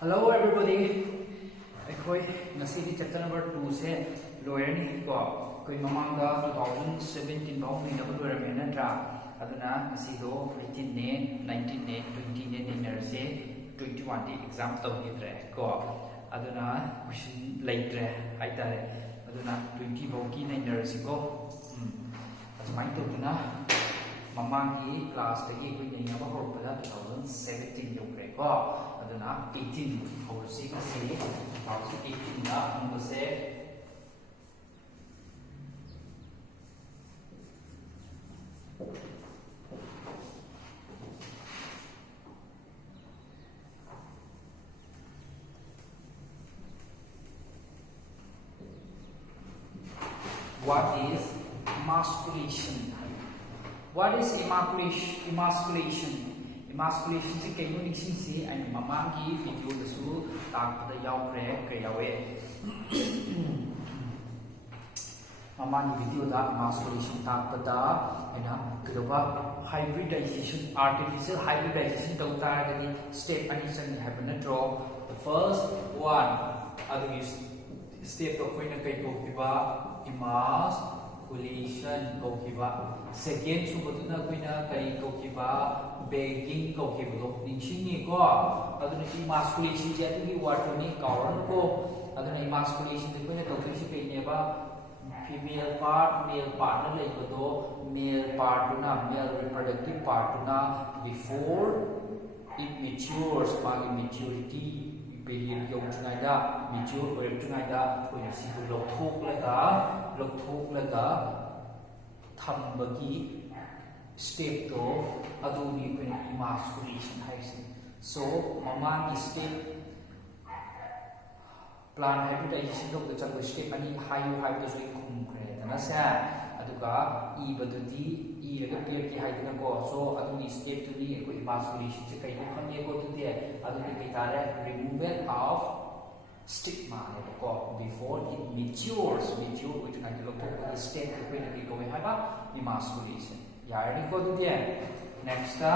Hello everybody. Akhoi ngasidi chapter number 2 se lawyer ni ko koi mamanga 2017 baw ni number lawyer me natra aduna ngasido 18 ne 19 ne 20 ne dinner se 21 di exam to hidre ko aduna question laitre haitare aduna 20 baw ki dinner se ko asmai to duna mamang class tagi koi nei ba hor pada 2017 yokre ko aduna 18 hor si ka se 2018 na ang se what is emasculation? What is emasculation? Emasculation is kay yun si ay mamagi video da su takpada yaukre kayawe. Mamagi video da emasculation takpada ena kedoba hybridization, artificial hybridization tawta gani step ani san have na draw. The first one adu is step to koina kay ko diba emasculation ko kiba. Second subaduna koina kay ko kiba begging ko kibo ningshingi ko aduna emasculation je atu word ni kauran ko aduna emasculation de koina to si pe ne ba female part male part na lai ko male part na male reproductive part na before it matures by maturity period yong chungai da mature or chungai da koina si lo thok laga thambagi step to aduni koina emasculation haisi so mamang step plan hybridization to chang step ani hayu to so khum kre dana sa aduga e badudi e raga peer ki haidina ko so aduni step to ni ko emasculation se kai ko ne ko tu de aduni kai tare removal of stigma ko before it matures which kind of step ko ni ko hai ba emasculation यार को तो दिया next का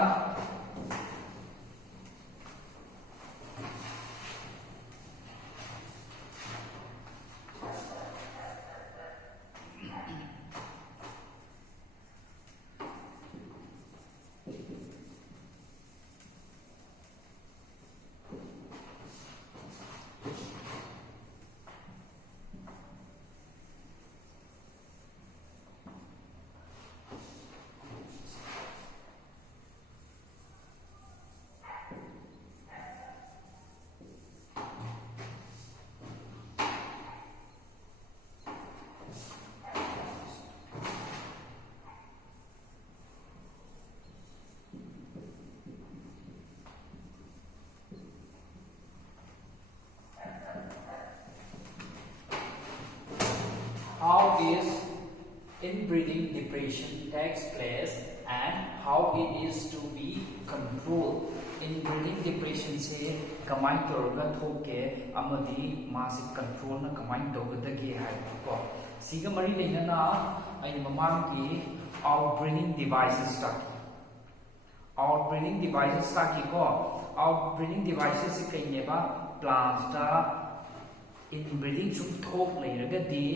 how is inbreeding depression takes place and how it is to be controlled. Inbreeding depression se kamai torga thoke amadi masi control na kamai togadage hai ko siga mari leina na ai mamang ki outbreeding devices ki ko outbreeding devices se kai neba plants ta inbreeding sum thok leiragadi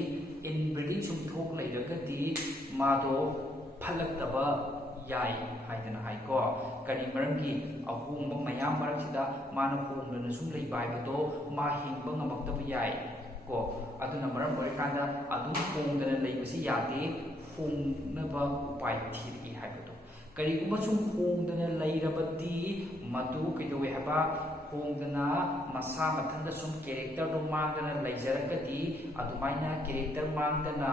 inbreeding sum thok leiragadi mado phalaktaba yai haidana hai ko kari maramgi ahung bang mayam maraksida mana hongdana sum lei bai bado ma hingba ngamaktaba yai ko aduna maram oi kanda adu hongdana lei basi yate hongnaba upai thiri hai bado kari kuma sum hongdana leirabadi madu kaidowe haba hongdana masa mathanda sum character do mangdana leijaragadi adumaina character mangdana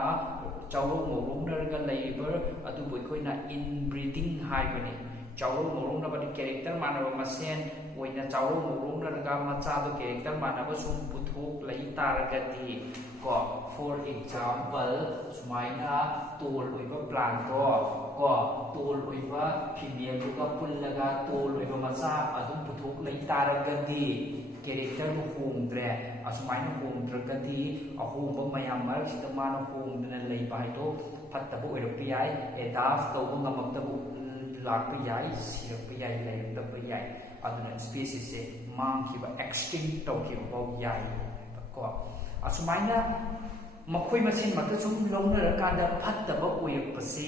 chawro morongnaga leiber adu boikoina inbreeding haibani chawro morongna badi character manaba masen oina chawro morongnaga macha do character manaba sum puthok lei taragadi ko for example sumaina tol oiba plant ko tol oiba female duga pullaga tol oiba macha adum puthok lei taragadi character mo hongdre asumaina hongdragadi ahomba mayam marksida mana hongdana leiba haito phattaba oirappi yai adapt tawba ngamaktabu lakpa yai sirappa yai leirappa yai aduna species se मांखिबा extinct तौखिबा याय को असुमाइना मखोय मसिन मत सुम लौनरकांदा फत्तबा ओयरपसे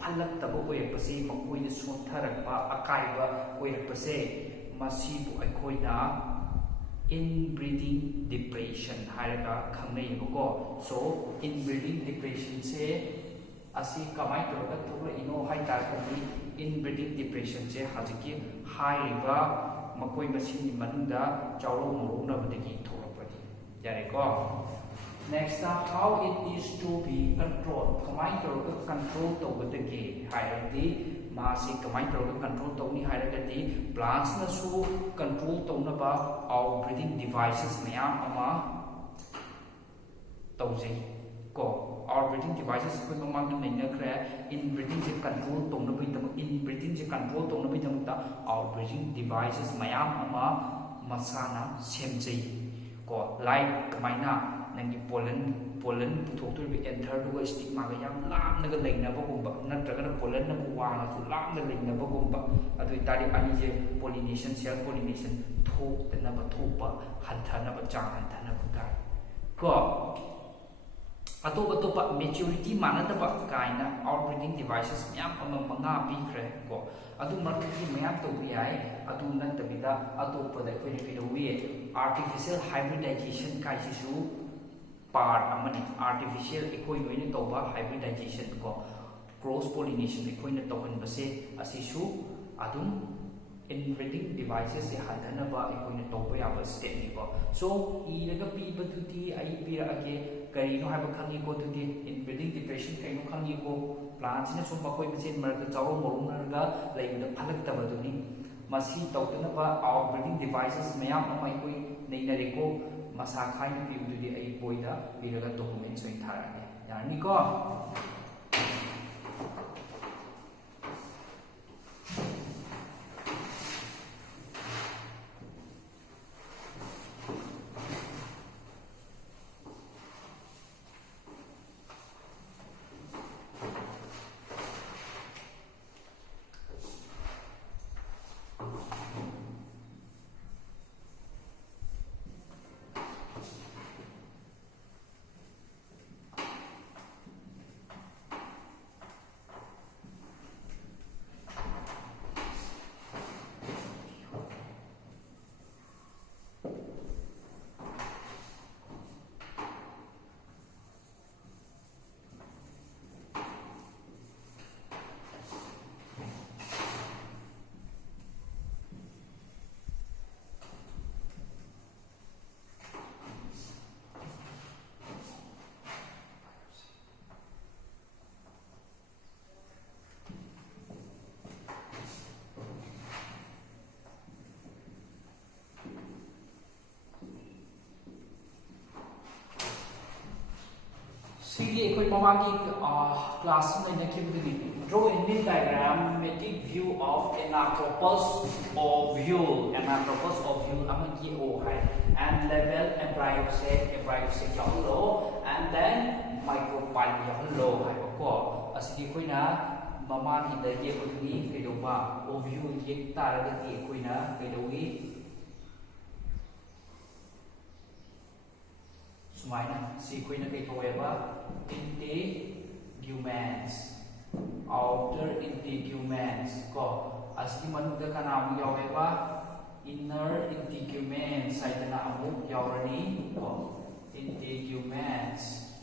फलक्तबा ओयरपसे मखोयना सोथरकबा अकायबा ओयरपसे मसिबु अखोयना inbreeding depression हायरगा खंगनैबको सो inbreeding depression से asi kamai toroga thokla ino hai tar kani inbreeding depression se hajiki haiba makoi masini manungda chawro morona badagi thokapadi yare ko next how it is to be controlled kamai toroga control tobadagi hairadi masi kamai toroga control tawni hairagadi plants na su control tawnaba outbreeding devices mayam ama tawjai ko outbreeding devices ko mamang na naina kre inbreeding je control tongna bai tam inbreeding je control tongna bai tam ta outbreeding devices mayam ama masana semjai ko like kamaina nangi pollen puthoktu bi enter du stigma ga yam lamna ga leina ba gumba natraga na pollen na bu wanga su lamna leina ba gumba adu tari ani je pollination cell pollination thok na ba thopa hanthana ba chang hanthana ba kai ko atop maturity manadaba kaina outbreeding devices myam ama manga bikre ko adu market myam to bi ai adu natabida atopada koi kidowi artificial hybridization kai sisu part amani artificial ekoi noine toba hybridization ko cross pollination ekoi na tohan base asisu adum inbreeding devices se handanaba ekoi na toba yaba step ni ko so iraga pi batuti ai pira age karino haba khangi ko tuti inbreeding depression kaino khangi ko plants ne sum bakoi machine marga chawo morunga laibda phalak tabaduni masi tawtana ba outbreeding devices mayam amai koi neinare ko masa khai na pi budi ai boida biraga documents so thara yani ko Sigi ekoi mamaki class na nakibudi draw a Venn diagrammatic view of Anatropous ovule amaki o hai and level embryo sac yahlo and then micropyle yahlo hai ko asigi ekoi na mamaki da ye kuduni kedoba ovule yek taraga di ekoi na kedowi sumaina si ekoi na keitoeba integuments outer integuments ko asli manuda kanam yaweba inner integuments saidana amuk yawrani ko integuments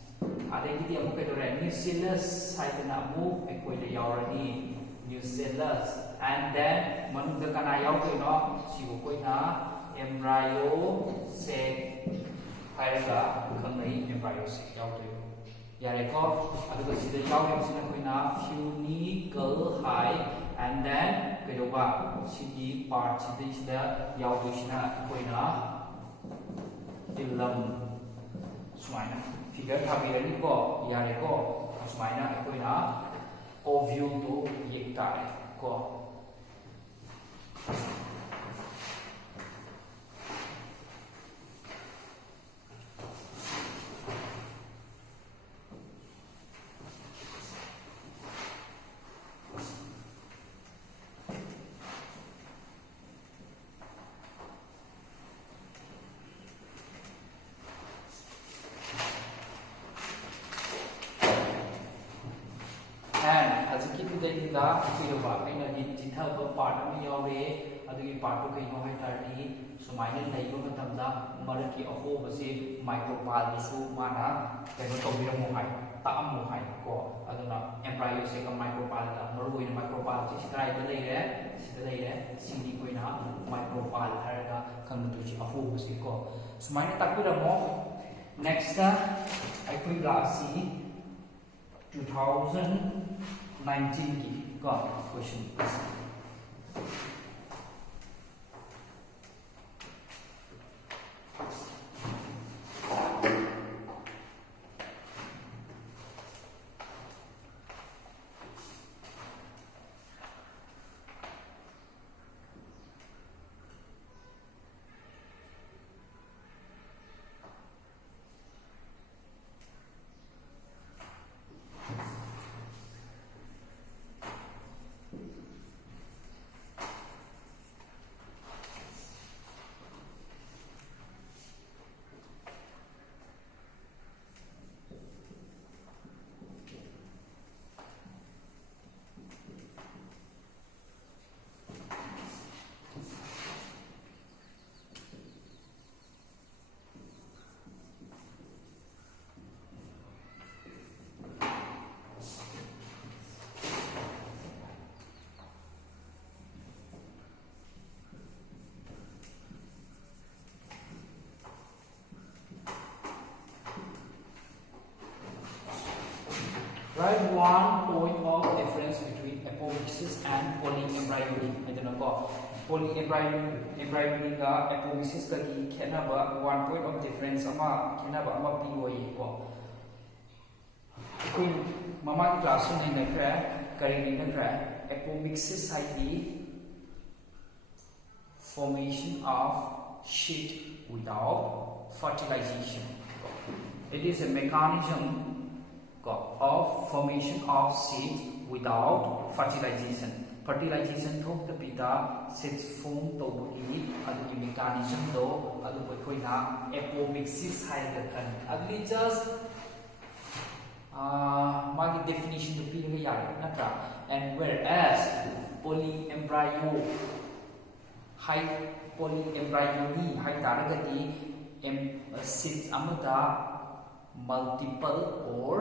adegi amuk kedore nucellus saidana amuk ekoida yawrani nucellus and then manuda kana yawkai no sigo koina embryo sac hairaga khangai embryo sac yawkai yare ko aduga sida yawem sina koina funicle high and then kedoba sigi part sida yawdu sina koina ilam sumaina figure thabirani ko yare ko sumaina koina ovule to yekta ko ꯃꯗꯨꯗꯩꯗ ꯑꯩꯈꯣꯏꯗꯧꯕ ꯑꯩꯅ ꯆꯤꯊꯕ part ꯑꯃ ꯌꯥꯎꯔꯦ ꯑꯗꯨꯒꯤ ꯄꯥꯔꯠꯇꯨ ꯀꯩꯅꯣ ꯍꯥꯏꯇꯥꯔꯗꯤ ꯁꯨꯃꯥꯏꯅ ꯂꯩꯕ ꯃꯇꯝꯗ ꯃꯔꯛꯀꯤ ꯑꯍꯣꯕꯁꯦ ꯃꯥꯏꯀ꯭ꯔꯣꯄꯥꯜꯗꯁꯨ ꯃꯥꯅ ꯀꯩꯅꯣ ꯇꯧꯕꯤꯔꯝꯃꯣ ꯍꯥꯏ ꯇꯥꯛꯑꯝꯃꯣ ꯍꯥꯏꯀꯣ ꯑꯗꯨꯅ ꯑꯦꯝꯕ꯭ꯔꯥꯏꯌꯣꯁꯦ ꯃꯥꯏꯀ꯭ꯔꯣꯄꯥꯜꯗ ꯃꯔꯨꯑꯣꯏꯅ ꯃꯥꯏꯀ꯭ꯔꯣꯄꯥꯜꯁꯦ ꯀꯗꯥꯏꯗ ꯂꯩꯔꯦ ꯁꯤꯗ ꯂꯩꯔꯦ ꯁꯤꯅꯤ ꯑꯩꯈꯣꯏꯅ ꯃꯥꯏꯀ꯭ꯔꯣꯄꯥꯜ ꯍꯥꯏꯔꯒ ꯈꯪꯒꯗꯣꯏꯁꯤ ꯑꯍꯣꯕꯁꯦ ꯀꯣ ꯁꯨꯃꯥꯏꯅ ꯇꯥꯛꯄꯤꯔꯝꯃो ꯅꯦꯛꯁꯇ ꯑꯩꯈꯣꯏ ꯂꯥꯛꯑꯁꯤ 2019ꯒꯤ ꯀꯣ question Write one point of difference between apomixis and polyembryony. Polyembryony ga apomixis ka gi khenaba one point of difference ama khenaba ama pi hoye ko. Kun mama class ne na kra kari ne kra apomixis hai di formation of sheet without fertilization. It is a mechanism of formation of seeds without fertilization. Fertilization thok the pita seeds form to bagi adu mechanism do adu koi na apomixis hai the kan agli just magi definition to pi ya natra and whereas polyembryony hai taragati seeds amada multiple or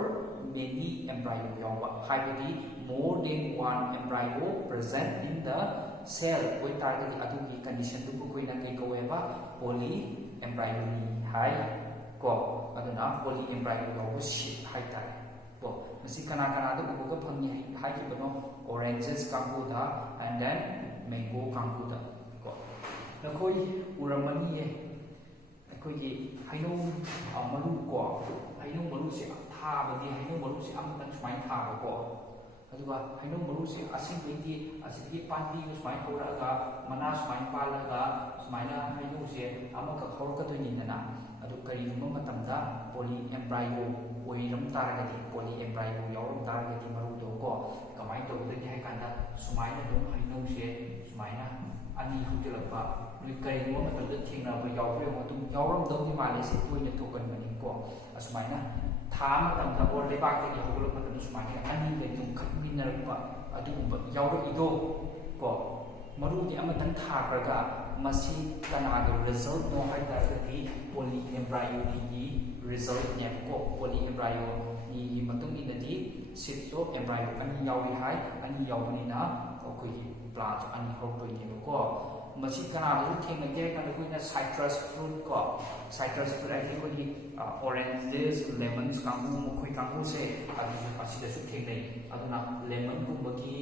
many embryo yawa haibadi more than one embryo present in the cell with target adugi condition du koina kai ko eba polyembryony hai ko aduna polyembryo yawa sheet hai tar ko masi kana da buga phangni hai ki bano oranges kambuda and then mango kambuda ko nakoi uramani ye ꯑꯩꯈꯣꯏꯒꯤ ꯍꯩꯅꯧ ꯃꯔꯨ ꯀꯣ ꯍꯩꯅꯧ ꯃꯔꯨꯁꯦ ꯊꯥꯕꯗꯤ ꯍꯩꯅꯧ ꯃꯔꯨꯁꯦ ꯑꯃꯇꯪ ꯁꯨꯃꯥꯏꯅ ꯊꯥꯕꯀꯣ ꯑꯗꯨꯒ ꯍꯩꯅꯧ ꯃꯔꯨꯁꯦ ꯑꯁꯦꯡꯕꯩꯗꯤ ꯑꯁꯤꯒꯤ ꯄꯥꯝꯕꯤꯗꯨ ꯁꯨꯃꯥꯏꯅ ꯍꯧꯔꯛꯑꯒ ꯃꯅꯥ ꯁꯨꯃꯥꯏꯅ ꯄꯥꯜꯂꯒ ꯁꯨꯃꯥꯏꯅ ꯍꯩꯅꯧꯁꯦ ꯑꯃꯈꯛ ꯍꯧꯔꯛꯀꯗꯣꯏꯅꯤꯗꯅ ꯑꯗꯨ ꯀꯔꯤꯒꯨꯝꯕ ꯃꯇꯝꯗ ꯄꯣꯂꯤꯑꯦꯝꯕ꯭ꯔꯥꯏꯌꯣ ꯑꯣꯏꯔꯝ ꯇꯥꯔꯒꯗꯤ ꯄꯣꯂꯤꯑꯦꯝꯕ꯭ꯔꯥꯏꯌꯣ ꯌꯥꯎꯔꯝ ꯇꯥꯔꯒꯗꯤ ꯃꯔꯨꯗꯣ ꯀꯣ ꯀꯃꯥꯏꯅ ꯇꯧꯒꯗꯒꯦ ꯍꯥꯏ ꯀꯥꯟꯗ ꯁꯨꯃꯥꯏꯅ ꯑꯗꯨꯝ ꯍꯩꯅꯧꯁꯦ ꯁꯨꯃꯥꯏꯅ ꯑꯅꯤ ꯍꯧꯖꯤꯜꯂꯛꯄ ꯀꯔꯤꯒꯨꯝꯕ ꯃꯇꯝꯗ ꯊꯦꯡꯅꯕ ꯌꯥꯎꯕ ꯑꯗꯨꯝ ꯌꯥꯎꯔꯝꯗꯧꯗꯤ ꯃꯥꯜꯂꯦ ꯁꯤ ꯇꯣꯏꯅ ꯊꯣꯛꯀꯟꯕꯅꯤꯀꯣ ꯑꯁꯨꯃꯥꯏꯅ ꯊꯥ ꯃꯇꯝꯗ ꯑꯣꯔ ꯂꯩꯕꯥꯛꯇꯒꯤ ꯍꯧꯒꯠꯂꯛꯄ ꯃꯇꯝꯗ ꯁꯨꯃꯥꯏꯅ ꯑꯅꯤꯒ ꯌꯨꯝꯈꯠꯃꯤꯟꯅꯔꯛꯄ ꯑꯗꯨꯒꯨꯝꯕ ꯌꯥꯎꯔꯛꯏꯗꯣ ꯀꯣ ꯃꯔꯨꯗꯤ ꯑꯃꯇꯪ ꯊꯥꯈ꯭ꯔꯒ ꯃꯁꯤ ꯀꯅꯥꯒꯤ ꯔꯤꯖꯜꯠꯅꯣ ꯍꯥꯏ ꯇꯥꯔꯒꯗꯤ ꯄꯣꯂꯤꯑꯦꯝꯕ꯭ꯔꯥꯏꯌꯣꯅꯤꯒꯤ ꯔꯤꯖꯜꯠꯅꯦꯕꯀꯣ ꯄꯣꯂꯤꯑꯦꯝꯕ꯭ꯔꯥꯏꯌꯣꯅꯤꯒꯤ ꯃꯇꯨꯡ ꯏꯟꯅꯗꯤ ꯁꯤꯠꯁꯨ ꯑꯦꯝꯕ꯭ꯔꯥꯏꯌꯣ ꯑꯅꯤ ꯌꯥꯎꯏ ꯍꯥꯏ ꯑꯅꯤ ꯌꯥꯎꯕꯅꯤꯅ ꯑꯩꯈꯣꯏꯒꯤ ꯄ꯭ꯂꯥꯟꯁꯨ ꯑꯅꯤ ꯍꯧꯔꯛꯇꯣꯏꯅꯦꯕꯀꯣ ꯃꯁꯤ ꯀꯅꯥꯗꯁꯨ ꯊꯦꯡꯅꯒꯦ ꯍꯥꯏ ꯀꯥꯟꯗ ꯑꯩꯈꯣꯏꯅ ꯁꯥꯏꯇ꯭ꯔꯁ ꯐ꯭ꯔꯨꯠ ꯀꯣ ꯁꯥꯏꯇ꯭ꯔꯁ ꯐ꯭ꯔꯨꯠ ꯍꯥꯏꯗꯤ ꯑꯩꯈꯣꯏꯒꯤ ꯑꯣꯔꯦꯟꯖꯦꯁ ꯂꯦꯃꯟꯁ ꯀꯥꯡꯕꯨ ꯃꯈꯣꯏ ꯀꯥꯡꯕꯨꯁꯦ ꯑꯁꯤꯗꯁꯨ ꯊꯦꯡꯅꯩ ꯑꯗꯨꯅ ꯂꯦꯃꯟꯒꯨꯝꯕꯒꯤ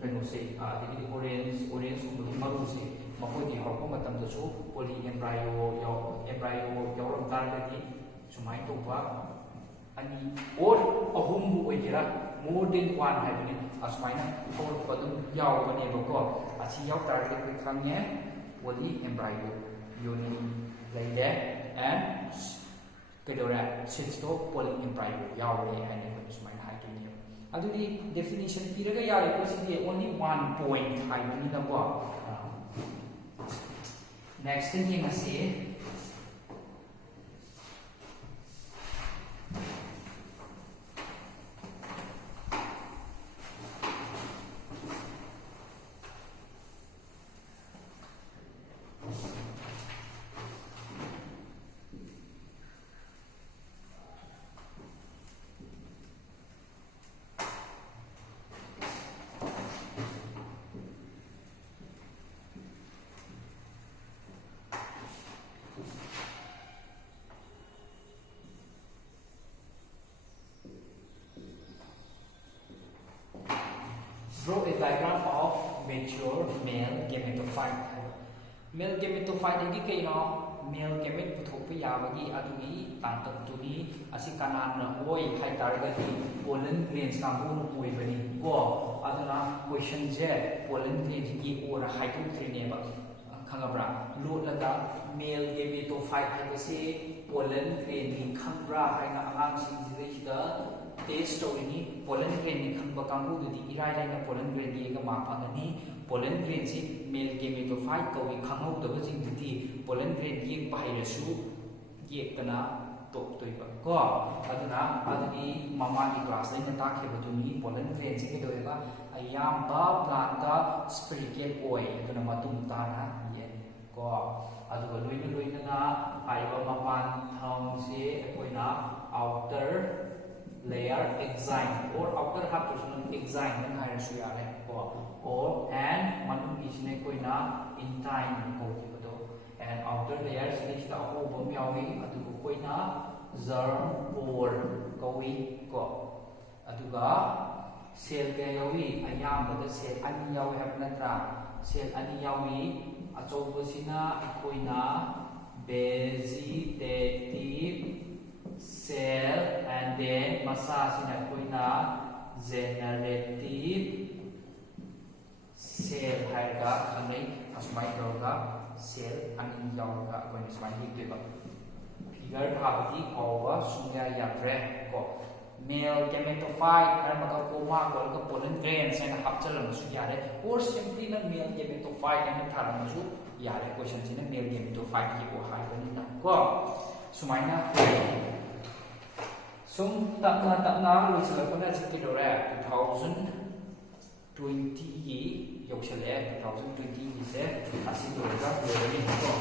ꯀꯩꯅꯣꯁꯦ ꯑꯗꯒꯤꯗꯤ ꯑꯣꯔꯦꯟꯖꯀꯨꯝꯕꯒꯤ ꯃꯔꯨꯁꯦ ꯃꯈꯣꯏꯒꯤ ꯍꯧꯔꯛꯄ ꯃꯇꯝꯗꯁꯨ ꯄꯣꯂꯤꯑꯦꯝꯕ꯭ꯔꯥꯏꯌꯣ ꯌꯥꯎꯔꯝ ꯇꯥꯔꯒꯗꯤ ꯁꯨꯃꯥꯏꯅ ꯇꯧꯕ ꯑꯅꯤ ꯑꯣꯔ ꯑꯍꯨꯝꯕꯨ ꯑꯣꯏꯒꯦꯔꯥ more than one 하이브니 아스마이나 ꯍꯧꯔꯛꯄ ꯌꯥꯎꯕꯅꯦꯕꯀꯣ ꯑꯁꯤ ꯌꯥꯎ ꯇꯥꯔꯒꯗꯤ ꯑꯩꯈꯣꯏ ꯈꯪꯉꯦ ꯄꯣꯂꯤ ꯑꯦꯝꯕ꯭ꯔꯥꯏꯌꯣ ꯌꯣꯅꯤ ꯂꯩꯔꯦ and ꯀꯩꯗꯧꯔꯦ ꯁꯤꯠꯁꯇꯣ ꯄꯣꯂꯤ ꯑꯦꯝꯕ꯭ꯔꯥꯏꯌꯣ ꯌꯥꯎꯔꯦ ꯍꯥꯏꯅ ꯑꯩꯈꯣꯏ ꯁꯨꯃꯥꯏꯅ ꯍꯥꯏꯗꯣꯏꯅꯦꯕ ꯑꯗꯨꯗꯤ ꯗꯦꯐꯤꯅꯤꯁꯟ ꯄꯤꯔꯒ ꯌꯥꯔꯦꯀꯣ ꯁꯤꯗꯤ only one point ꯍꯥꯏꯕꯅꯤꯅꯀꯣ next ꯌꯦꯡꯉꯁꯤ mature male gametophyte. Male gametophyte is the male gamete puthokpa yabagi adugi tangtaptuni asi kanana oi haitaragadi pollen grains kangunu oibani ko aduna question je pollen grains gi ora haitutrineba khangabra lotlaga male gametophyte haibase pollen grain ni khangbra haina angang singida test story pollen grain ni khangba kangu dudi irai laina pollen grain gi ga ma phangani pollen grain si male gametophyte ko wi khangau da jing dudi pollen grain gi bahirasu yekana top toiba ko aduna aduni mama ki class laina ta kheba duni pollen grain si ke doega ayam ba plant da spiritual oi aduna matum ta na ye ko aduga loina na aiba mapan thang si koina outer layer exine or outer half portion exine nan hai su ya le ko or and manung isne koina intine ko do and outer layer is the ho bom yawi adu koina germ or kowi ko aduga cell ke yawi ayam da cell ani yawi hab natra cell ani yawi achobo sina koina vegetative cell and then massage in a koina generative cell hairga khanai asmai roga cell ani yaga koina asmai dikeba figure thabati kowa sumya yatre ko male gametophyte armaka koma ko pollen grains and hapchalam su yare or simply na male gametophyte and tharam su yare question sina male gametophyte ki ko hai bani na ko sumaina sum tapna loisilakuna chikidore 2020 gi yoksale 2020 gi se asi dorga lorani ko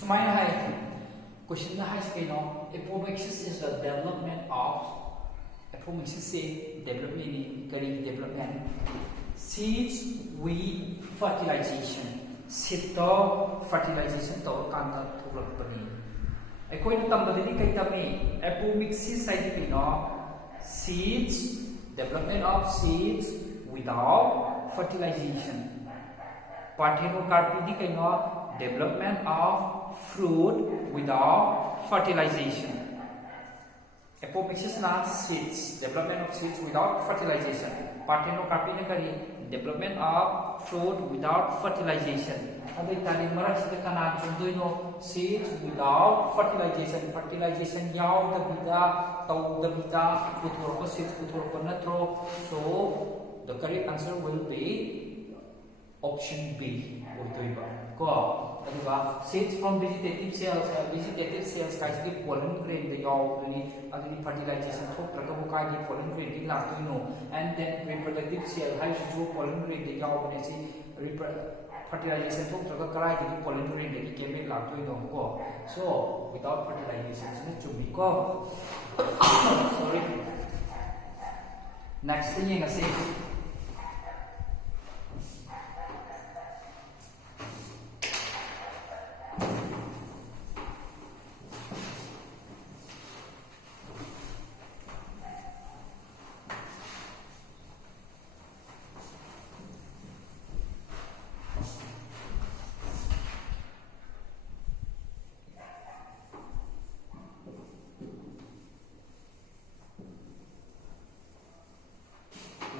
Sumaina hai question na hai se no apomixis is the development of apomixis se development ni kari development seeds with fertilization seed to fertilization to kanda thulak pani aikoi na tambadi ni kai tami apomixis sai di no seeds development of seeds without fertilization parthenocarpy di kai no development of fruit without fertilization. Apomixis na seeds, development of seeds without fertilization. Parthenocarpy na kari development of fruit without fertilization. Abi tani mara sida kana jundoi no seeds without fertilization. Fertilization yaw the bida tau the bida seeds puthor natro. So the correct answer will be option B oitoiba ko aduga seeds from vegetative cells kai ki pollen grain the yaw ni aduni fertilization thok traga bu kai ki pollen grain ki la no and then reproductive cell hai ju pollen grain the yaw ne si fertilization thok traga karai ki pollen grain the ki me la no ko so without fertilization ne chumi ko sorry next thing is say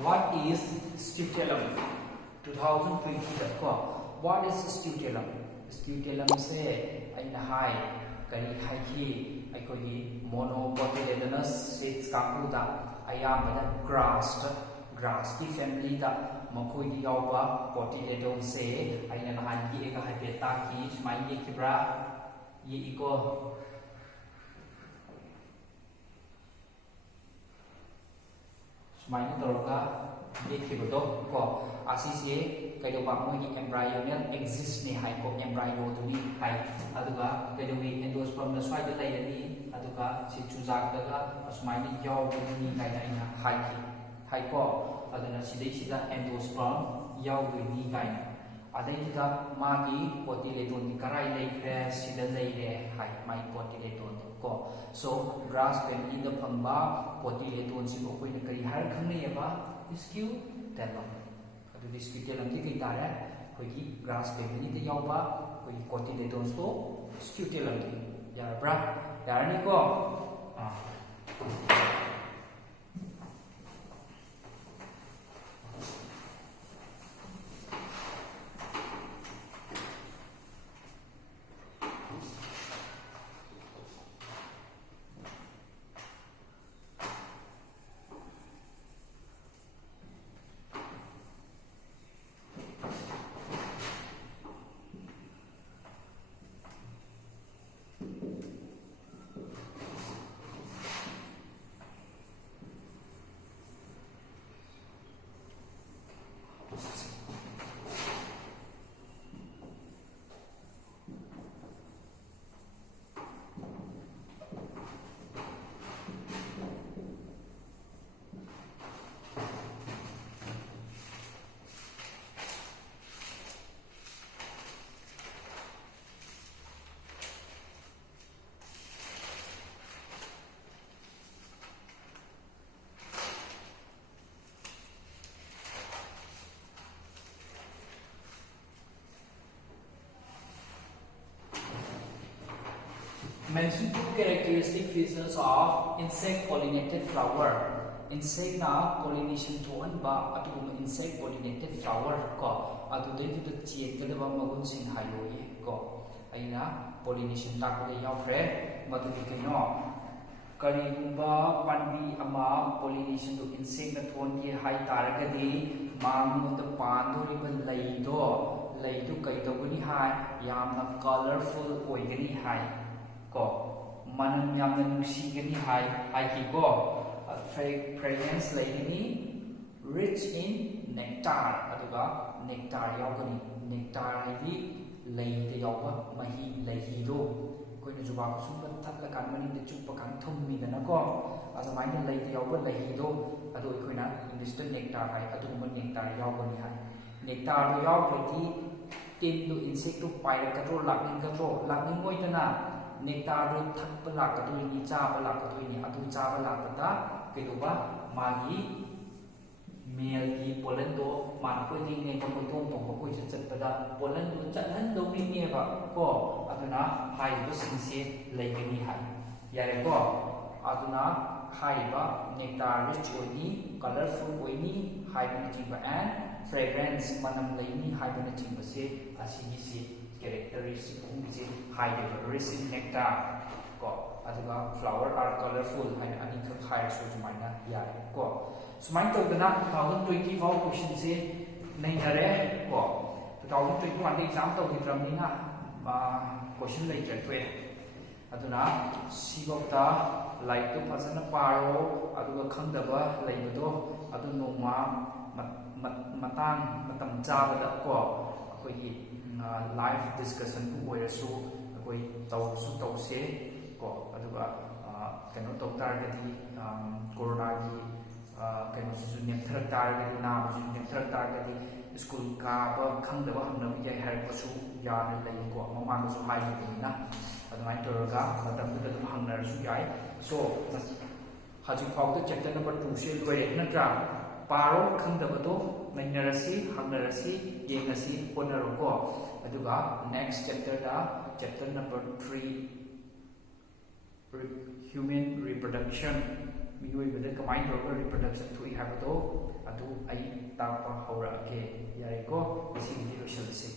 what is scutellum 2020 ko what is scutellum scutellum se aina hai kari hai ki ai ko gi monocotyledonous seeds kapuda ayamada grass ki family da makoi di yawba cotyledon se aina nahan gi eka hai beta ki smai ye kibra ye iko smai toroka ye kibodo ko asisi kaido ba mo ni embryonal exist ni hai ko embryo tu ni hai aduga kaido wi endosperm na swai da lai ni aduga si chuzak daga smai ni yaw ni kai na ina hai ko aduna sidai sida endosperm yaw ni kai na adai da magi cotyledon ni karai lai kre sida lai re hai mai cotyledon ko so grass family da phamba cotyledon si ko koi na kari har khangne ba scutellum adu scutellum ti kai tare koi gi grass family da yaw ba koi cotyledon so scutellum ti ya bra ya ni ko mention two characteristic features of insect pollinated flower. Insect na pollination tuan ba atu insect pollinated flower ko atu dei tu chiet ka ba magun sin hayo ye ko aina pollination ta ko yaw fre madu ki kaino kari ba panbi ama pollination to insect na tuan ye hai taragadi mamu to pandu ri ban lei do kai to ni hai yamna colorful oigani hai ko manam yamna nusigani hai ki ko fragrance laini rich in nectar aduga nectar yawgani nectar haidi leite yawba mahi lehi do koina juba ko sumba tatla kan mani de chuppa kan thummi dana ko adu mai leite yawba lehi do adu koina english to nectar hai adu man nectar yawgani hai nectar do yawbati tin do insect to paira katro lakning moi dana nectar do thakpa lakatoi ni cha ba lakatoi ni adu cha ba lakata keduba magi male ki pollen do man ko ding ne ko tong ko chat pada pollen do chathan do ni ne ba ko aduna hai do sinse leigani hai yare ko aduna hai ba nectar rich oini colorful oini hai ba chingba and fragrance manam leini hai ba chingba se asigi se characteristic se hai de rich in nectar ko aduga flower are colorful and ani khak hai so sumaina yare ko sumain to gana 2024 question se nahi hare ko 2021 exam tꯧꯈꯤꯗ꯭ꯔꯕꯅꯤꯅ question ꯂꯩꯇ꯭ꯔꯦ ꯑꯗꯨꯅ ꯁꯤꯐꯥꯎꯗ ꯂꯥꯏꯔꯤꯛꯇꯨ ꯐꯖꯅ ꯄꯥꯔꯣ ꯑꯗꯨꯒ ꯈꯪꯗꯕ ꯂꯩꯕꯗꯣ ꯑꯗꯨ ꯅꯣꯡꯃ ꯃꯇꯝ ꯆꯥꯕꯗ ꯀꯣ ꯑꯩꯈꯣꯏꯒꯤ ꯂꯥꯏꯐ ꯗꯤꯁꯀꯁꯟꯕꯨ ꯑꯣꯏꯔꯁꯨ ꯑꯩꯈꯣই ꯇꯧꯁꯦ ꯀꯣ ꯑꯗꯨꯒ ꯀꯩꯅꯣ ꯇꯧ ꯇꯥꯔꯒꯗꯤ ꯀꯣꯔꯣꯅꯥꯒꯤ ꯀꯩꯅꯣꯁꯤꯁꯨ ꯅꯦꯝꯊꯔꯛ ꯇꯥꯔꯒꯗꯤ ꯅꯥꯕꯁꯤꯁꯨ ꯅꯦꯝꯊꯔꯛ ꯇꯥꯔꯒꯗꯤ ꯁ꯭ꯀꯨꯜ ꯀꯥꯕ ꯈꯪꯗꯕ ꯍꯪꯅꯕ ꯌꯥꯏ ꯍꯥꯏꯔꯛꯄꯁꯨ ꯌꯥꯅ ꯂꯩꯀꯣ ꯃꯃꯥꯡꯗꯁꯨ ꯍꯥꯏꯈꯤꯕꯅꯤꯅ ꯑꯗꯨꯃꯥꯏꯅ ꯇꯧꯔꯒ ꯃꯇꯝꯗꯨꯗ ꯑꯗꯨꯝ ꯍꯪꯅꯔꯁꯨ ꯌꯥꯏ ꯁꯣ ꯍꯧꯖꯤꯛ ꯐꯥꯎꯗ ꯆꯦꯞꯇꯔ ꯅꯝꯕꯔ 2ꯁꯦ ꯂꯣꯏꯔꯦ ꯅꯠꯇ꯭ꯔꯥ ꯄꯥꯔꯣ ꯈꯪꯗꯕꯗꯣ ꯅꯩꯅꯔꯁꯤ ꯍꯪꯅꯔꯁꯤ ꯌꯦꯡꯉꯁꯤ ꯍꯣꯠꯅꯔꯣꯀꯣ ꯑꯗꯨꯒ ꯅꯦꯛꯁ ꯆꯦꯞꯇꯔꯗ ꯆꯦꯞꯇꯔ ꯅꯝꯕꯔ 3 human reproduction मियोइबदे कमाई तौरगा रिप्रोडक्शन थोई हाबदो अदु आई तापा हौराके यारेको इसी वीडियो लोइसलसे